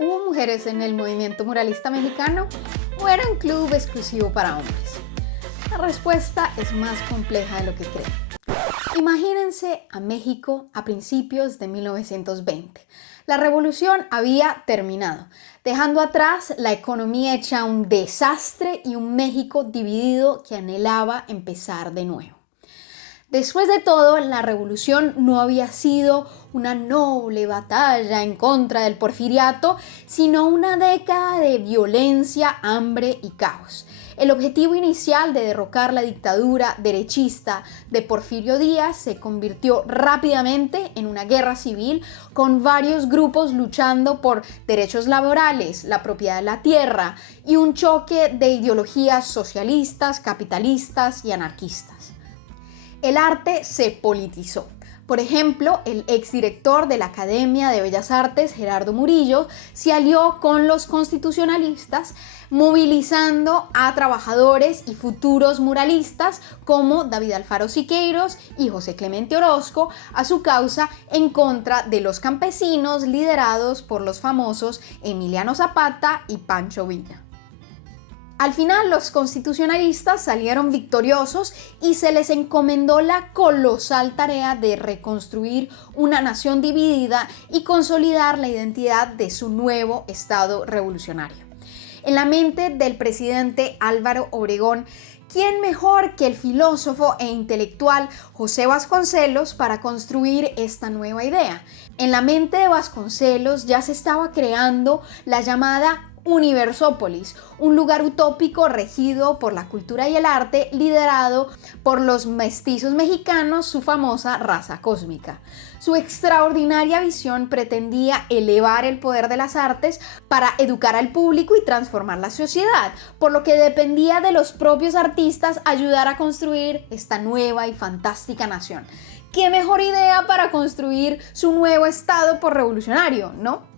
¿Hubo mujeres en el movimiento muralista mexicano o era un club exclusivo para hombres? La respuesta es más compleja de lo que creen. Imagínense a México a principios de 1920. La revolución había terminado, dejando atrás la economía hecha un desastre y un México dividido que anhelaba empezar de nuevo. Después de todo, la revolución no había sido una noble batalla en contra del porfiriato, sino una década de violencia, hambre y caos. El objetivo inicial de derrocar la dictadura derechista de Porfirio Díaz se convirtió rápidamente en una guerra civil con varios grupos luchando por derechos laborales, la propiedad de la tierra y un choque de ideologías socialistas, capitalistas y anarquistas. El arte se politizó. Por ejemplo, el exdirector de la Academia de Bellas Artes, Gerardo Murillo, se alió con los constitucionalistas, movilizando a trabajadores y futuros muralistas como David Alfaro Siqueiros y José Clemente Orozco a su causa en contra de los campesinos liderados por los famosos Emiliano Zapata y Pancho Villa. Al final, los constitucionalistas salieron victoriosos y se les encomendó la colosal tarea de reconstruir una nación dividida y consolidar la identidad de su nuevo Estado revolucionario. En la mente del presidente Álvaro Obregón, ¿quién mejor que el filósofo e intelectual José Vasconcelos para construir esta nueva idea? En la mente de Vasconcelos ya se estaba creando la llamada Universópolis, un lugar utópico regido por la cultura y el arte, liderado por los mestizos mexicanos, su famosa raza cósmica. Su extraordinaria visión pretendía elevar el poder de las artes para educar al público y transformar la sociedad, por lo que dependía de los propios artistas ayudar a construir esta nueva y fantástica nación. ¿Qué mejor idea para construir su nuevo estado por revolucionario, no?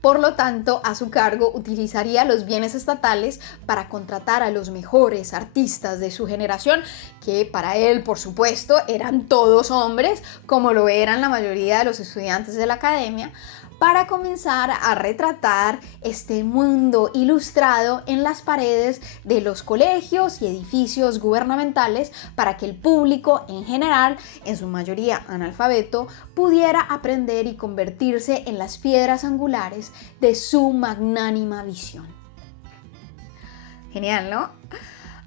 Por lo tanto, a su cargo utilizaría los bienes estatales para contratar a los mejores artistas de su generación, que para él, por supuesto, eran todos hombres, como lo eran la mayoría de los estudiantes de la academia, para comenzar a retratar este mundo ilustrado en las paredes de los colegios y edificios gubernamentales para que el público en general, en su mayoría analfabeto, pudiera aprender y convertirse en las piedras angulares de su magnánima visión. Genial, ¿no?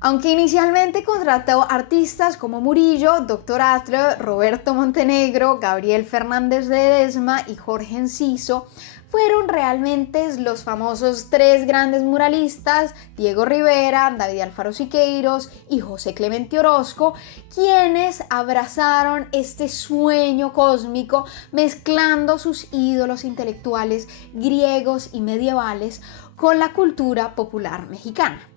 Aunque inicialmente contrató artistas como Murillo, Dr. Atler, Roberto Montenegro, Gabriel Fernández de Ledesma y Jorge Enciso, fueron realmente los famosos tres grandes muralistas, Diego Rivera, David Alfaro Siqueiros y José Clemente Orozco, quienes abrazaron este sueño cósmico mezclando sus ídolos intelectuales griegos y medievales con la cultura popular mexicana.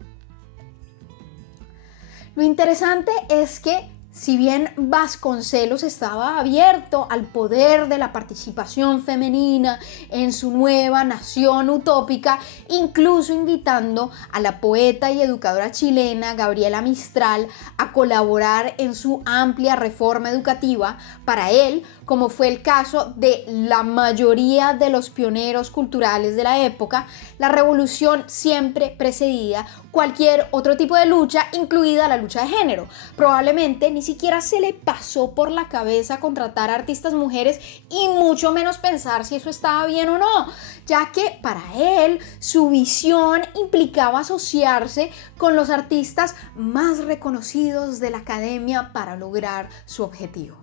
Lo interesante es que, si bien Vasconcelos estaba abierto al poder de la participación femenina en su nueva nación utópica, incluso invitando a la poeta y educadora chilena Gabriela Mistral a colaborar en su amplia reforma educativa, para él, como fue el caso de la mayoría de los pioneros culturales de la época, la revolución siempre precedía cualquier otro tipo de lucha, incluida la lucha de género. Probablemente ni siquiera se le pasó por la cabeza contratar a artistas mujeres y mucho menos pensar si eso estaba bien o no, ya que para él su visión implicaba asociarse con los artistas más reconocidos de la academia para lograr su objetivo.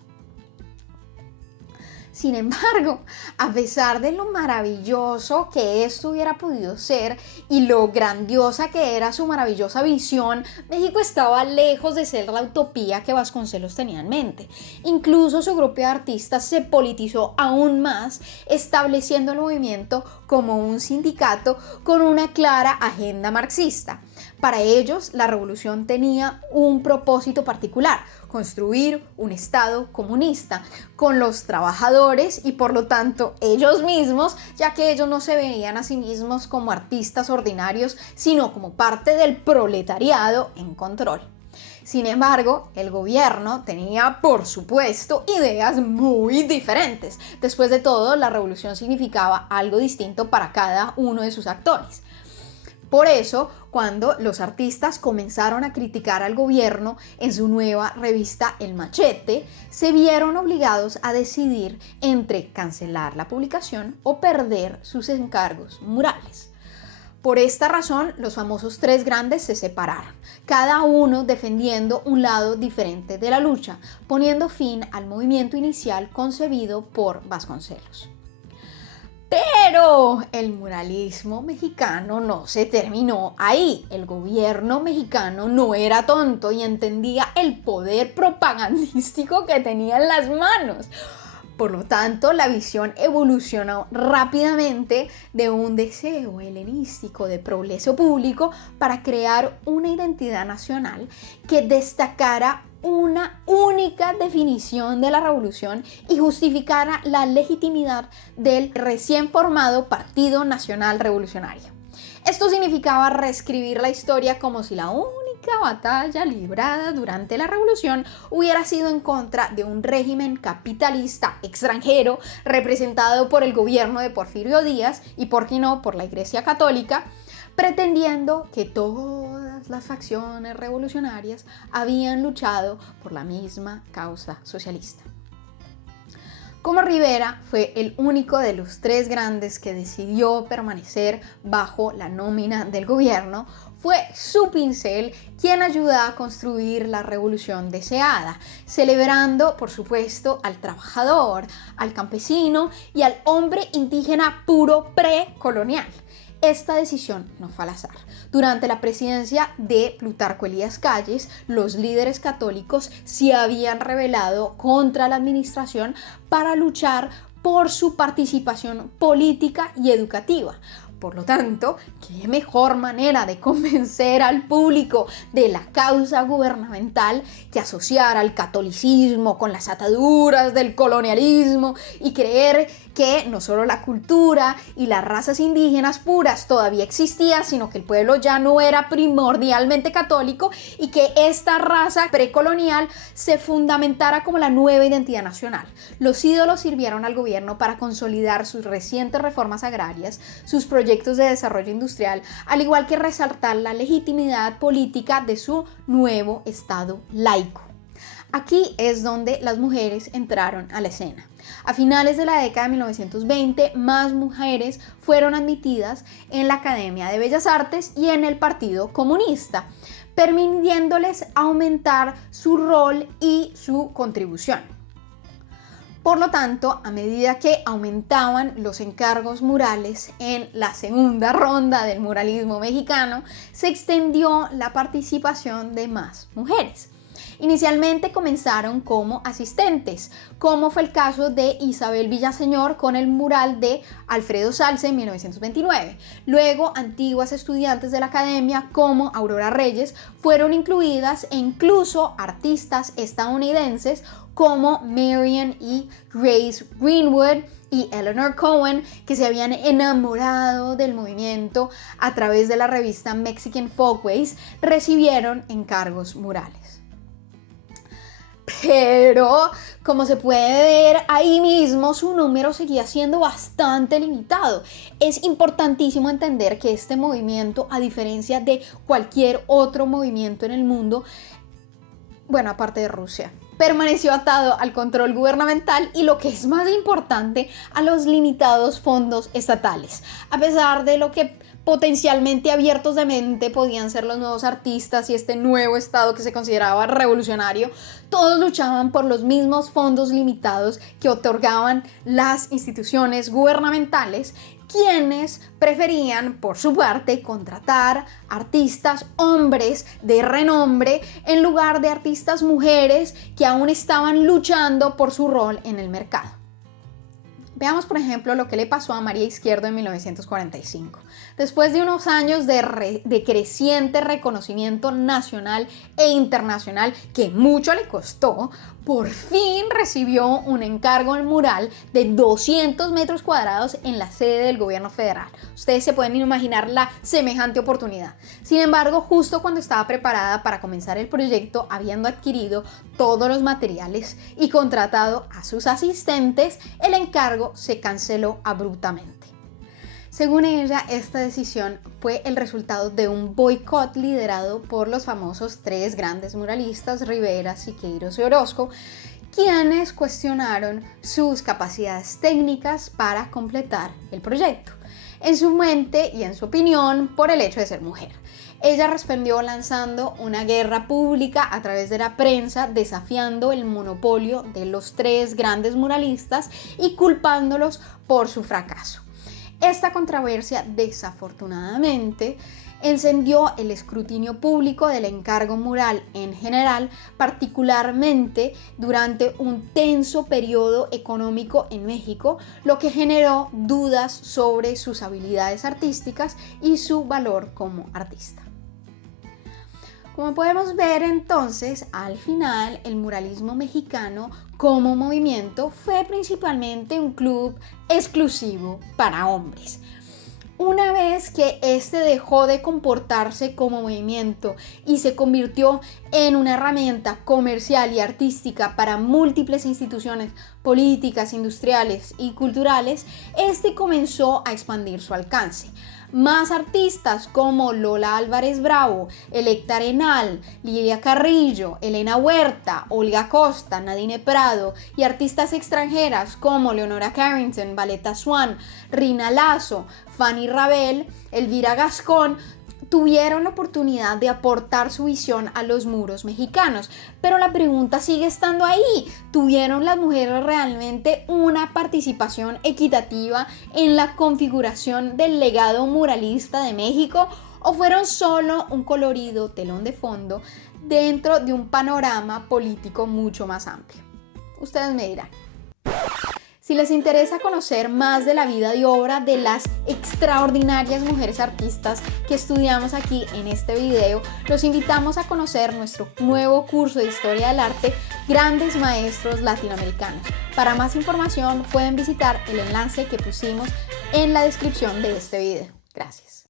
Sin embargo, a pesar de lo maravilloso que esto hubiera podido ser y lo grandiosa que era su maravillosa visión, México estaba lejos de ser la utopía que Vasconcelos tenía en mente. Incluso su grupo de artistas se politizó aún más, estableciendo el movimiento como un sindicato con una clara agenda marxista. Para ellos, la revolución tenía un propósito particular: construir un Estado comunista con los trabajadores y por lo tanto ellos mismos, ya que ellos no se veían a sí mismos como artistas ordinarios, sino como parte del proletariado en control. Sin embargo, el gobierno tenía, por supuesto, ideas muy diferentes. Después de todo, la revolución significaba algo distinto para cada uno de sus actores. Por eso, cuando los artistas comenzaron a criticar al gobierno en su nueva revista El Machete, se vieron obligados a decidir entre cancelar la publicación o perder sus encargos murales. Por esta razón, los famosos tres grandes se separaron, cada uno defendiendo un lado diferente de la lucha, poniendo fin al movimiento inicial concebido por Vasconcelos. Pero el muralismo mexicano no se terminó ahí. El gobierno mexicano no era tonto y entendía el poder propagandístico que tenía en las manos. Por lo tanto, la visión evolucionó rápidamente de un deseo helenístico de progreso público para crear una identidad nacional que destacara una única definición de la revolución y justificara la legitimidad del recién formado Partido Nacional Revolucionario. Esto significaba reescribir la historia como si la única batalla librada durante la revolución hubiera sido en contra de un régimen capitalista extranjero representado por el gobierno de Porfirio Díaz y, por qué no, por la Iglesia Católica, pretendiendo que todas las facciones revolucionarias habían luchado por la misma causa socialista. Como Rivera fue el único de los tres grandes que decidió permanecer bajo la nómina del gobierno, fue su pincel quien ayudó a construir la revolución deseada, celebrando, por supuesto, al trabajador, al campesino y al hombre indígena puro precolonial. Esta decisión no fue al azar. Durante la presidencia de Plutarco Elías Calles, los líderes católicos se habían rebelado contra la administración para luchar por su participación política y educativa. Por lo tanto, ¿qué mejor manera de convencer al público de la causa gubernamental que asociar al catolicismo con las ataduras del colonialismo y creer que no solo la cultura y las razas indígenas puras todavía existían, sino que el pueblo ya no era primordialmente católico y que esta raza precolonial se fundamentara como la nueva identidad nacional? Los ídolos sirvieron al gobierno para consolidar sus recientes reformas agrarias, sus proyectos de desarrollo industrial, al igual que resaltar la legitimidad política de su nuevo Estado laico. Aquí es donde las mujeres entraron a la escena. A finales de la década de 1920, más mujeres fueron admitidas en la Academia de Bellas Artes y en el Partido Comunista, permitiéndoles aumentar su rol y su contribución. Por lo tanto, a medida que aumentaban los encargos murales en la segunda ronda del muralismo mexicano, se extendió la participación de más mujeres. Inicialmente comenzaron como asistentes, como fue el caso de Isabel Villaseñor con el mural de Alfredo Zalce en 1929. Luego, antiguas estudiantes de la academia como Aurora Reyes fueron incluidas e incluso artistas estadounidenses como Marian y Grace Greenwood y Eleanor Cohen, que se habían enamorado del movimiento a través de la revista Mexican Folkways, recibieron encargos murales. Pero, como se puede ver ahí mismo, su número seguía siendo bastante limitado. Es importantísimo entender que este movimiento, a diferencia de cualquier otro movimiento en el mundo, bueno, aparte de Rusia, permaneció atado al control gubernamental y, lo que es más importante, a los limitados fondos estatales. A pesar de lo que potencialmente abiertos de mente podían ser los nuevos artistas y este nuevo estado que se consideraba revolucionario, todos luchaban por los mismos fondos limitados que otorgaban las instituciones gubernamentales, quienes preferían, por su parte, contratar artistas hombres de renombre en lugar de artistas mujeres que aún estaban luchando por su rol en el mercado. Veamos, por ejemplo, lo que le pasó a María Izquierdo en 1945. Después de unos años de creciente reconocimiento nacional e internacional, que mucho le costó, por fin recibió un encargo en mural de 200 metros cuadrados en la sede del gobierno federal. Ustedes se pueden imaginar la semejante oportunidad. Sin embargo, justo cuando estaba preparada para comenzar el proyecto, habiendo adquirido todos los materiales y contratado a sus asistentes, el encargo se canceló abruptamente. Según ella, esta decisión fue el resultado de un boicot liderado por los famosos tres grandes muralistas, Rivera, Siqueiros y Orozco, quienes cuestionaron sus capacidades técnicas para completar el proyecto. En su mente y en su opinión, por el hecho de ser mujer. Ella respondió lanzando una guerra pública a través de la prensa, desafiando el monopolio de los tres grandes muralistas y culpándolos por su fracaso. Esta controversia, desafortunadamente, encendió el escrutinio público del encargo mural en general, particularmente durante un tenso periodo económico en México, lo que generó dudas sobre sus habilidades artísticas y su valor como artista. Como podemos ver entonces, al final el muralismo mexicano como movimiento fue principalmente un club exclusivo para hombres. Una vez que este dejó de comportarse como movimiento y se convirtió en una herramienta comercial y artística para múltiples instituciones políticas, industriales y culturales, este comenzó a expandir su alcance. Más artistas como Lola Álvarez Bravo, Electa Arenal, Lidia Carrillo, Elena Huerta, Olga Costa, Nadine Prado y artistas extranjeras como Leonora Carrington, Valeta Swan, Rina Lazo, Fanny Rabel, Elvira Gascón, tuvieron la oportunidad de aportar su visión a los muros mexicanos. Pero la pregunta sigue estando ahí. ¿Tuvieron las mujeres realmente una participación equitativa en la configuración del legado muralista de México? ¿O fueron solo un colorido telón de fondo dentro de un panorama político mucho más amplio? Ustedes me dirán. Si les interesa conocer más de la vida y obra de las extraordinarias mujeres artistas que estudiamos aquí en este video, los invitamos a conocer nuestro nuevo curso de Historia del Arte, Grandes Maestros Latinoamericanos. Para más información pueden visitar el enlace que pusimos en la descripción de este video. Gracias.